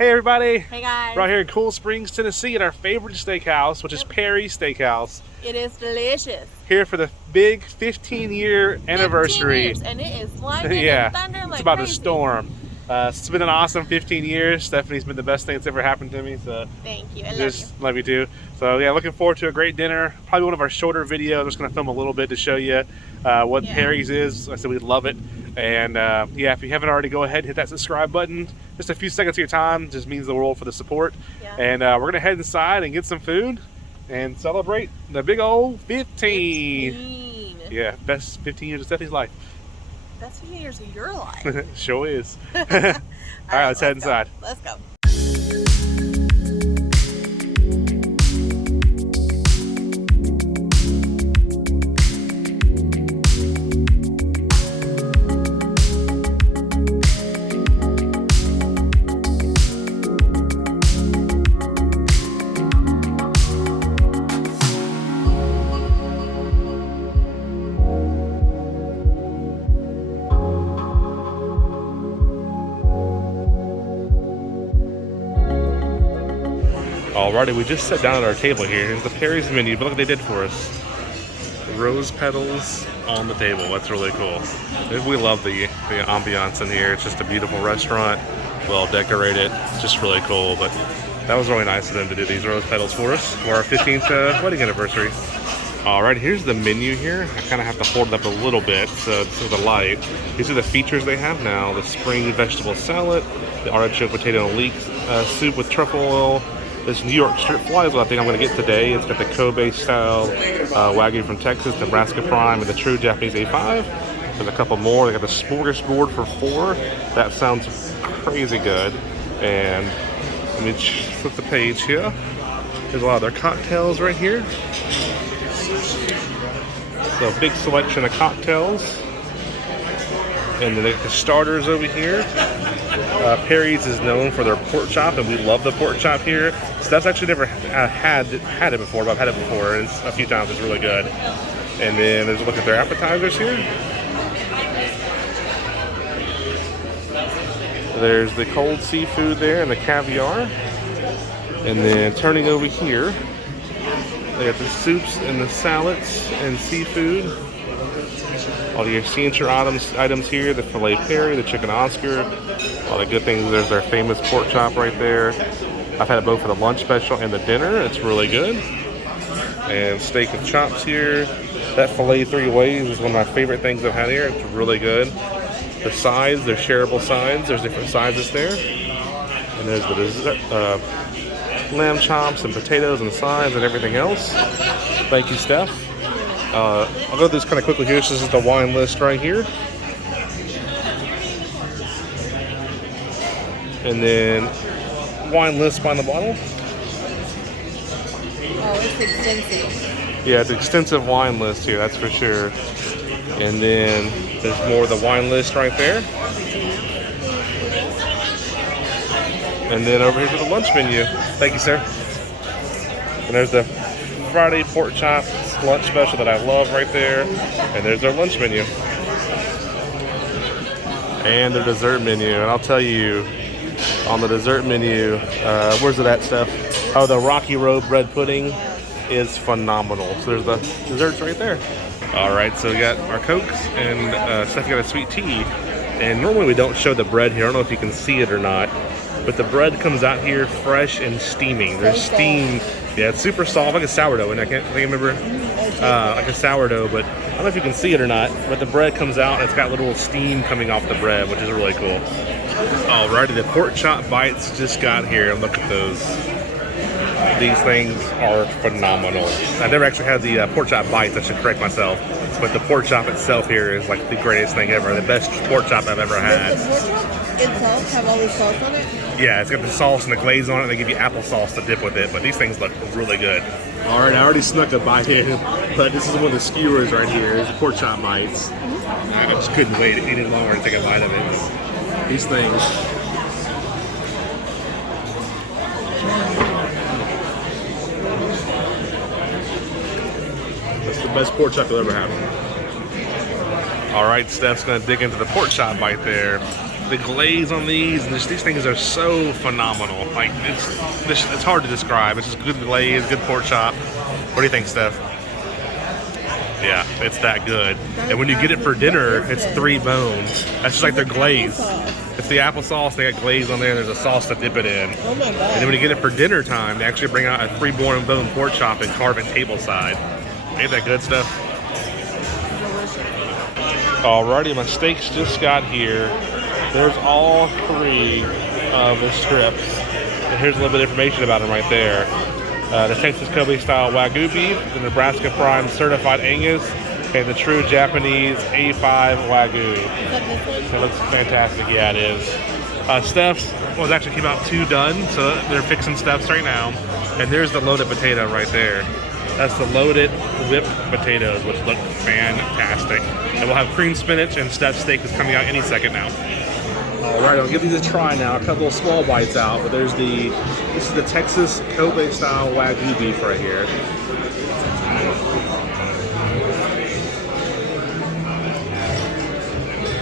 Hey everybody! Hey guys! We're out here in Cool Springs, Tennessee at our favorite steakhouse, which is Perry's Steakhouse. It is delicious. Here for the big 15-year anniversary. 15 years, and it is lightning Yeah, and thunder like it's about crazy. to storm. It's been an awesome 15 years. Stephanie's been the best thing that's ever happened to me. So thank you. I love you too. So yeah, looking forward to a great dinner. Probably one of our shorter videos. I'm just gonna film a little bit to show you what Perry's is. I said we love it. And yeah, if you haven't already, go ahead and hit that subscribe button. Just a few seconds of your time just means the world for the support. Yeah. And we're gonna head inside and get some food and celebrate the big old 15. Yeah, best 15 years of Stephanie's life. Best 15 years of your life. Sure is. All right, let's head inside. Let's go. Alrighty, we just sat down at our table here. Here's the Perry's menu, but look what they did for us. Rose petals on the table. That's really cool. We love the ambiance in here. It's just a beautiful restaurant, well decorated. It's just really cool. But that was really nice of them to do these rose petals for us for our 15th wedding anniversary. Alright, here's the menu here. I kind of have to hold it up a little bit so the light. These are the features they have now. The spring vegetable salad, the artichoke potato and leek soup with truffle oil. This New York strip fly is what I think I'm going to get today. It's got the Kobe style wagyu from Texas, Nebraska prime, and the true Japanese A5. There's a couple more. They got the smorgasbord for $4. That sounds crazy good. And let me flip the page here. There's a lot of their cocktails right here. So a big selection of cocktails. And then they got the starters over here. Perry's is known for their pork chop, and we love the pork chop here. So that's actually never had it before, but I've had it before and a few times. It's really good. And then there's a look at their appetizers here. There's the cold seafood there and the caviar. And then turning over here, they got the soups and the salads and seafood. All your signature items here, the filet Perry, the chicken Oscar, all the good things. There's their famous pork chop right there. I've had it both for the lunch special and the dinner. It's really good. And steak and chops here. That filet 3 ways is one of my favorite things I've had here. It's really good. The sides, they're shareable sides. There's different sizes there. And there's the dessert, lamb chops and potatoes and sides and everything else. Thank you, Steph. I'll go through this kind of quickly here. This is the wine list right here. And then wine list by the bottle. Oh, it's extensive. Yeah, it's an extensive wine list here, that's for sure. And then there's more of the wine list right there. And then over here for the lunch menu. Thank you, sir. And there's the Friday pork chop lunch special that I love right there. And there's their lunch menu. And their dessert menu. And I'll tell you, on the dessert menu, where's it at, Steph? Oh, the Rocky Road bread pudding is phenomenal. So there's the desserts right there. All right, so we got our Cokes and Steph got a sweet tea. And normally we don't show the bread here. I don't know if you can see it or not. But the bread comes out here fresh and steaming. There's steam. Yeah, it's super soft, like a sourdough, and I can't remember, like a sourdough, but I don't know if you can see it or not, but the bread comes out and it's got little steam coming off the bread, which is really cool. Alrighty, the pork chop bites just got here, and look at those. These things are phenomenal. I've never actually had the pork chop bites, I should correct myself, but the pork chop itself here is like the greatest thing ever, the best pork chop I've ever had. Does the pork chop itself have all the sauce on it? Yeah, it's got the sauce and the glaze on it, and they give you applesauce to dip with it, but these things look really good. Alright, I already snuck a bite here, but this is one of the skewers right here. It's pork chop bites. I just couldn't wait any longer to take a bite of it. These things. That's the best pork chop you'll ever have. All right, Steph's gonna dig into the pork chop bite there. the glaze on these, and these things are so phenomenal. Like it's hard to describe. It's just good glaze, good pork chop. What do you think, Steph? Yeah, it's that good. And when you get it for dinner, it's 3 bone. That's just like their glaze. It's the applesauce. They got glaze on there. There's a sauce to dip it in. Oh my god! And then when you get it for dinner time, they actually bring out a 3 bone pork chop and carve it tableside. Ain't that good stuff? Alrighty, my steaks just got here. There's all 3 of the strips. And here's a little bit of information about them right there. The Texas Kobe style wagyu beef, the Nebraska Prime certified Angus, and the true Japanese A5 wagyu. Is that this one? It looks fantastic. Yeah, it is. Steph's was actually came out 2 done, so they're fixing Steph's right now. And there's the loaded potato right there. That's the loaded whipped potatoes, which look fantastic. And we'll have cream spinach, and Steph's steak is coming out any second now. All right, I'll give these a try now. A couple of small bites out, but this is the Texas Kobe style wagyu beef right here.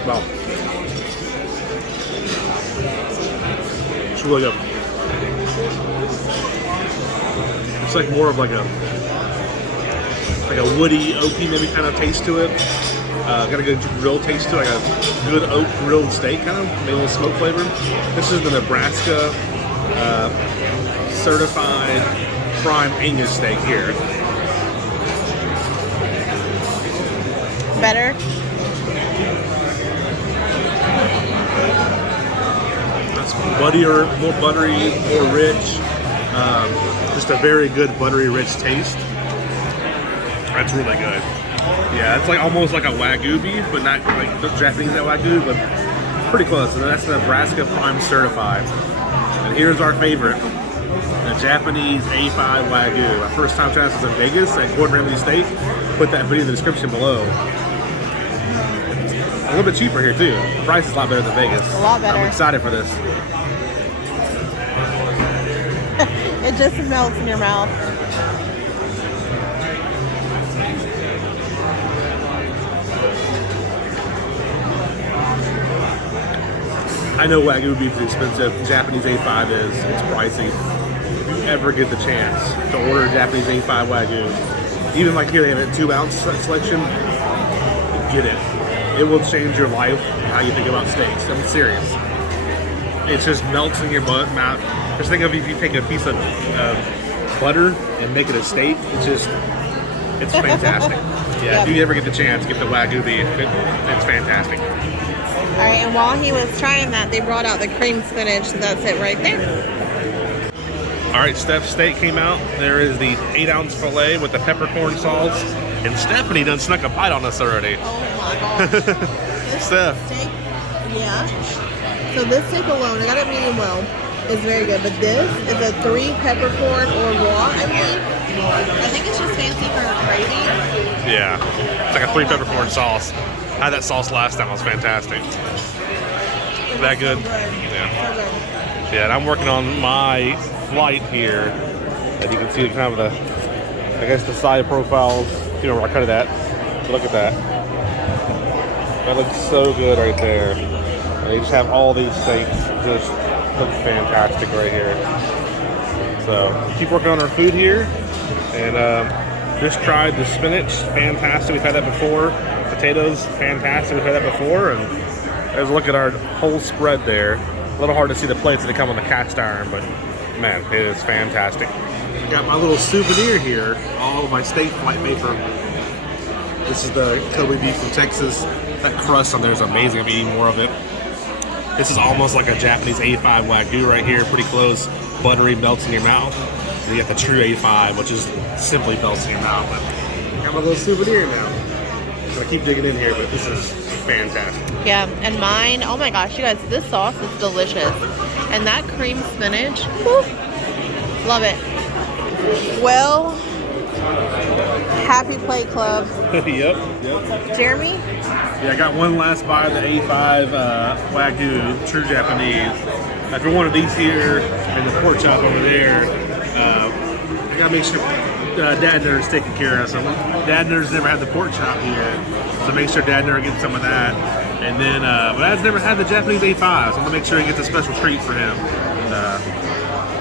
Wow. It's really good. It's like more of like a woody, oaky maybe kind of taste to it. Got a good grill taste to it, like a good oak grilled steak kind of, maybe a little smoke flavor. This is the Nebraska certified prime Angus steak here. Better. That's buttier, more buttery, more rich. Just a very good buttery, rich taste. That's really good. Yeah, it's like almost like a wagyu beef, but not like the Japanese wagyu, but pretty close. And that's the Nebraska Prime Certified. And here's our favorite, the Japanese A5 wagyu. My first time trying this was in Vegas at Gordon Ramsay Steak. Put that video in the description below. A little bit cheaper here too. The price is a lot better than Vegas. A lot better. I'm excited for this. It just melts in your mouth. I know wagyu beef is expensive. Japanese A5 is. It's pricey. If you ever get the chance to order Japanese A5 wagyu, even like here they have a 2-ounce selection, get it. It will change your life and how you think about steaks. I'm serious. It just melts in your mouth. Just think of if you take a piece of butter and make it a steak. It's fantastic. Yeah, Yep. If you ever get the chance, get the wagyu beef. It's fantastic. All right, and while he was trying that, they brought out the cream spinach, so that's it right there. All right, Steph's steak came out. There is the 8-ounce filet with the peppercorn sauce. And Stephanie done snuck a bite on us already. Oh my gosh. This Steph. steak, yeah. So this steak alone, I got it medium well, is very good. But this is a 3 peppercorn or raw, I believe. I think it's just fancy for gravy. Yeah, it's like a 3 peppercorn sauce. I had that sauce last time. It was fantastic. That good? Yeah. So good. Yeah, and I'm working on my flight here. And you can see kind of the, I guess the side profiles, you know, where I cut it at. But look at that. That looks so good right there. And they just have all these steaks. Just look fantastic right here. So keep working on our food here. And just tried the spinach. Fantastic. We've had that before. Potatoes, fantastic. We've had that before. And there's a look at our whole spread there. A little hard to see the plates that come on the cast iron, but man, it is fantastic. I got my little souvenir here. All of my steak flight paper. This is the Kobe beef from Texas. That crust on there is amazing. I'm eating more of it. This is almost like a Japanese A5 wagyu right here. Pretty close. Buttery, melts in your mouth. And you got the true A5, which is simply melts in your mouth. But I got my little souvenir now. I'm gonna keep digging in here, but this is fantastic. Yeah, and mine, oh my gosh, you guys, this sauce is delicious. And that cream spinach, whew, love it. Well, happy plate club. Yep. Jeremy? Yeah, I got one last bite of the A5 wagyu, true Japanese. After one of these here and the pork chop over there, I gotta make sure Dad Nerd's taking care of. So Dad Nerd's never had the pork chop here, so make sure Dad Nerd gets some of that. And then, but I've never had the Japanese A5, so I'm gonna make sure he gets a special treat for him.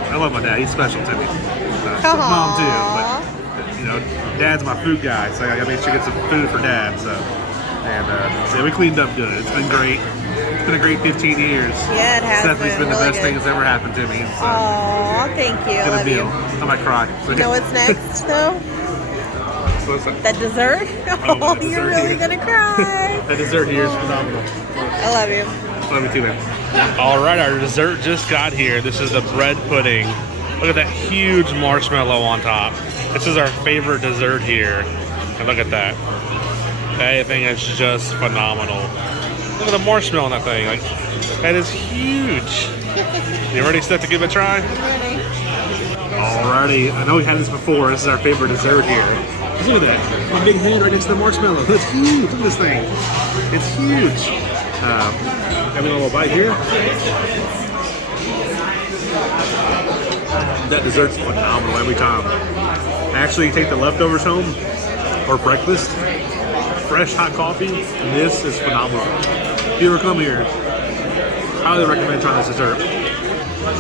I love my dad; he's special to me. Mom too, but you know, Dad's my food guy, so I gotta make sure he gets some food for Dad. So, and we cleaned up good. It's been great. It's been a great 15 years. Yeah, it has Stephanie's been the really best thing that's ever happened to me. So, aw, thank you. I love deal. you. I might cry. So, You know what's next, though? What's that? That dessert? Oh, that you're dessert really here. gonna cry. The dessert here is phenomenal. I love you. Love you too, man. All right, our dessert just got here. This is the bread pudding. Look at that huge marshmallow on top. This is our favorite dessert here. And look at that. That thing is just phenomenal. Look at the marshmallow on that thing. Like, that is huge. You ready, Steph, to give it a try? I'm ready. Alrighty, I know we had this before. This is our favorite dessert here. Look at that. My big head right next to the marshmallow. It's huge. Look at this thing. It's huge. Having a little bite here. That dessert's phenomenal every time. Actually, take the leftovers home or breakfast, fresh hot coffee, and this is phenomenal. If you ever come here, highly recommend trying this dessert.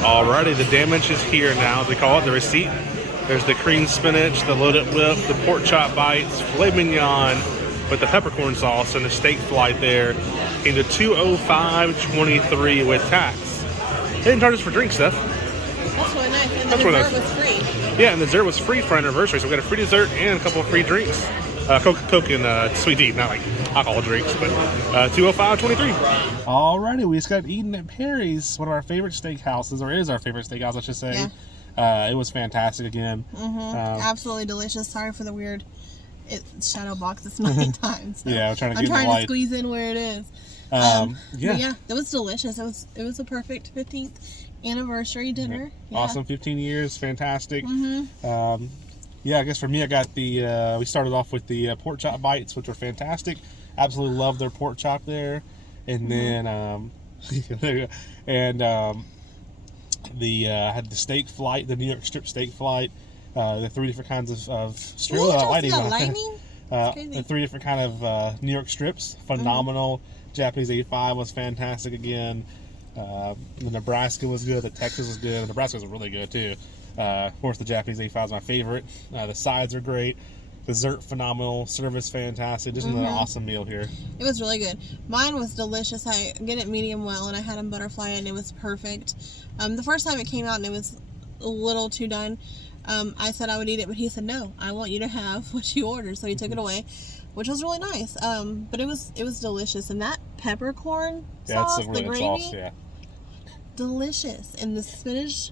Alrighty, the damage is here now. They call it the receipt. There's the cream spinach, the loaded whip, the pork chop bites, filet mignon with the peppercorn sauce, and the steak flight there. Came to $205.23 with tax. They didn't charge us for drinks, Steph. That's really nice. And the That's really dessert nice. was free. Yeah, and the dessert was free for our anniversary, so we got a free dessert and a couple of free drinks. Coke and sweet tea, not like alcohol drinks, but $205.23. Alrighty, we just got eaten at Perry's, one of our favorite steakhouses, or is our favorite steakhouse, I should say. Yeah. It was fantastic again. Absolutely delicious. Sorry for the weird shadow box this many times. So Yeah, I'm trying to I'm get the trying light. to squeeze in where it is. Yeah. But yeah, it was delicious. It was a perfect 15th anniversary dinner. Yeah. Awesome, 15 years, fantastic. Yeah, I guess for me, I got we started off with the pork chop bites, which were fantastic. Absolutely love their pork chop there. And then, I had the steak flight, the New York strip steak flight, the 3 different kinds of strip Lightning? the 3 different kind of New York strips, phenomenal. Japanese A5 was fantastic again. The Nebraska was good. The Texas was good. The Nebraska was really good too. Of course, the Japanese A5 is my favorite. The sides are great. Dessert phenomenal. Service fantastic. Just another awesome meal here. It was really good. Mine was delicious. I get it medium well, and I had them butterfly, and it was perfect. The first time it came out and it was a little too done, I said I would eat it, but he said, no, I want you to have what you ordered. So he took it away, which was really nice. But it was delicious. And that peppercorn sauce, it's a really the good gravy, sauce, yeah. delicious. And the spinach,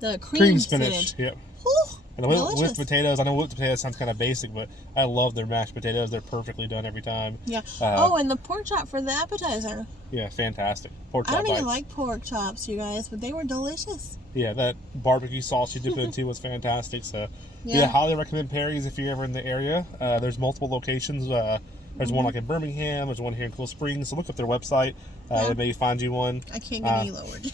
the cream spinach. Yep. Whew, And the delicious. whipped potatoes, I know whipped potatoes sounds kind of basic, but I love their mashed potatoes. They're perfectly done every time. Yeah. Oh, And the pork chop for the appetizer. Yeah, fantastic. Pork chop I don't even bites. like pork chops, you guys, but they were delicious. Yeah, that barbecue sauce you dip it into was fantastic. So, Yeah. highly recommend Perry's if you're ever in the area. There's multiple locations. There's one like in Birmingham. There's one here in Cool Springs. So look up their website. They may find you one. I can't get any lowered.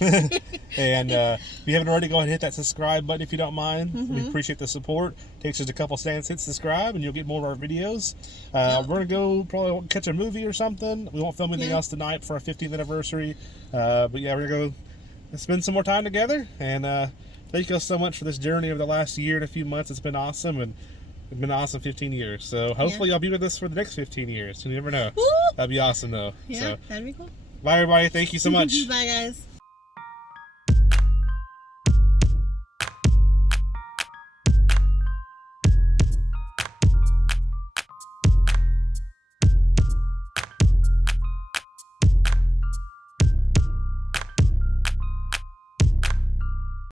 And if you haven't already, go ahead and hit that subscribe button if you don't mind. We appreciate the support. Takes just a couple seconds to hit subscribe, and you'll get more of our videos. We're going to go probably catch a movie or something. We won't film anything else tonight for our 15th anniversary. But yeah, we're going to go spend some more time together. And thank you so much for this journey over the last year and a few months. It's been awesome. And it's been an awesome 15 years. So hopefully I'll be with us for the next 15 years. You never know. Woo! That'd be awesome, though. Yeah, So, that'd be cool. bye, everybody. Thank you so much. Bye, guys.